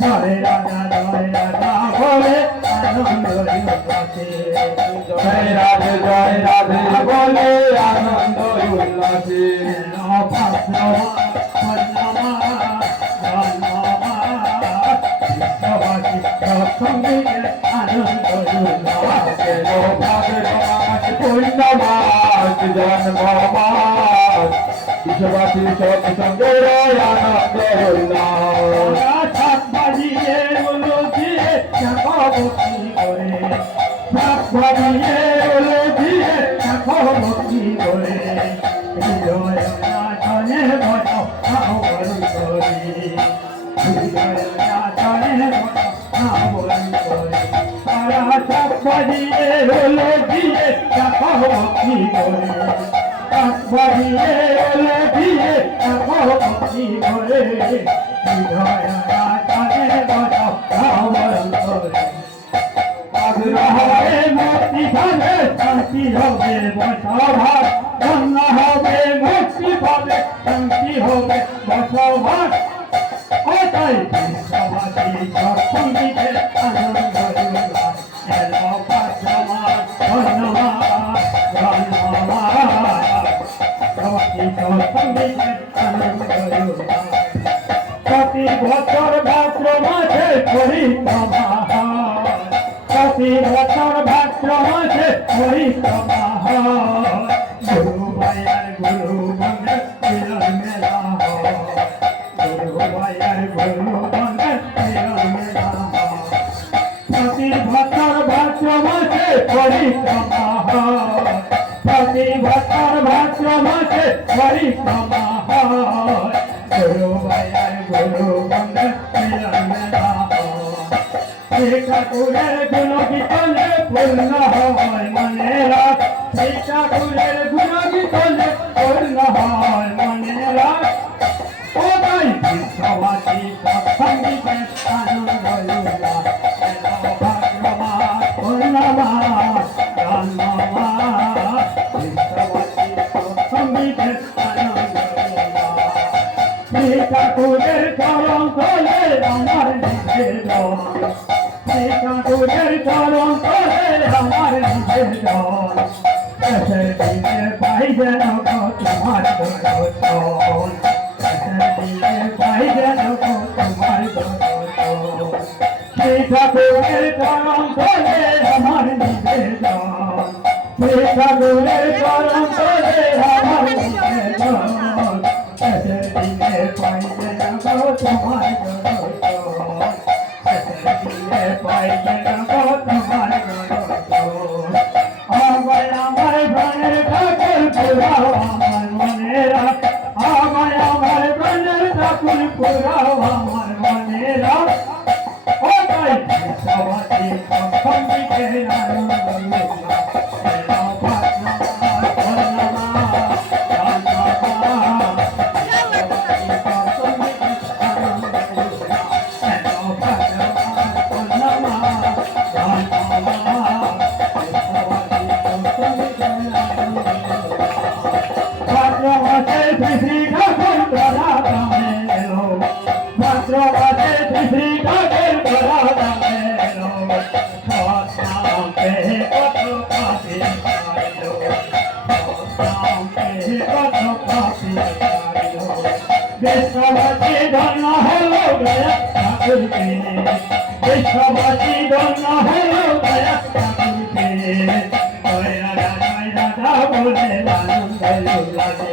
জয় রাধা জয় রাধা বলে আনন্দ উল্লাসে জয় রাধে জয় রাধে বলে আনন্দ উল্লাসে কেন ভাদ্র মাস পূর্ণমাস জন্মমাস বিশ্ববাসী সৎসঙ্গে আনন্দ উল্লাস হলো দিয়ে দেখো কি করে। বাড়িয়ে এলে দিয়ে দেখো কি করে। হৃদয় জানে বড় রাবণ করে। হবে মুক্তি পাবে শান্তি হবে বসবাস ধন্য হবে মুক্তি পাবে শান্তি হবে বসবাস আনন্দ প্রতি বছর প্রতি বছর ভাদ্র মাসে পরিক্রমা হয়। গুরু ভাইয়ার গুরু মিলন মেলা। গুরু ভাইয়ার গুরু মিলন মেলা ভাদ্র মাসে পরিক্রমা হয়। প্রতি বছর ভাদ্র মাসে পরিক্রমা হয়। গুরু ভাইয়ার গুরু মিলন মেলা হয়। ঠাকুরের গুণগীতলে পূর্ণ হয় মনে রাখ সেই ঠাকুরের গুণগীতলে পূর্ণ হয় মনে রাখ ও তাই বিশ্ববাসী সঙ্গীতে ঠাকুরের চরণ তলে আমার শ্রী ঠাকুরের চরণ তলে আমার নিবেদন এসে দিলে পাই যেন তোমার দর্শন এসে দিলে পাই যেন তোমার দর্শন শ্রী ঠাকুরের চরণ তলে আমার নিবেদন শ্রী ঠাকুরের চরণ তলে আমার নিবেদন এসে দিলে পাই যেন তোমার দর্শন আমার প্রাণের ঠাকুর পুরাও আমার মনে রাখ আমার আমার প্রাণের ঠাকুর পুরাও বিশ্ববাসী ধন্য হলো গয়া ঠাকুরকে বিশ্ববাসী ধন্য হলো গয়া জয় রাধা জয় রাধা বলে লালন জয়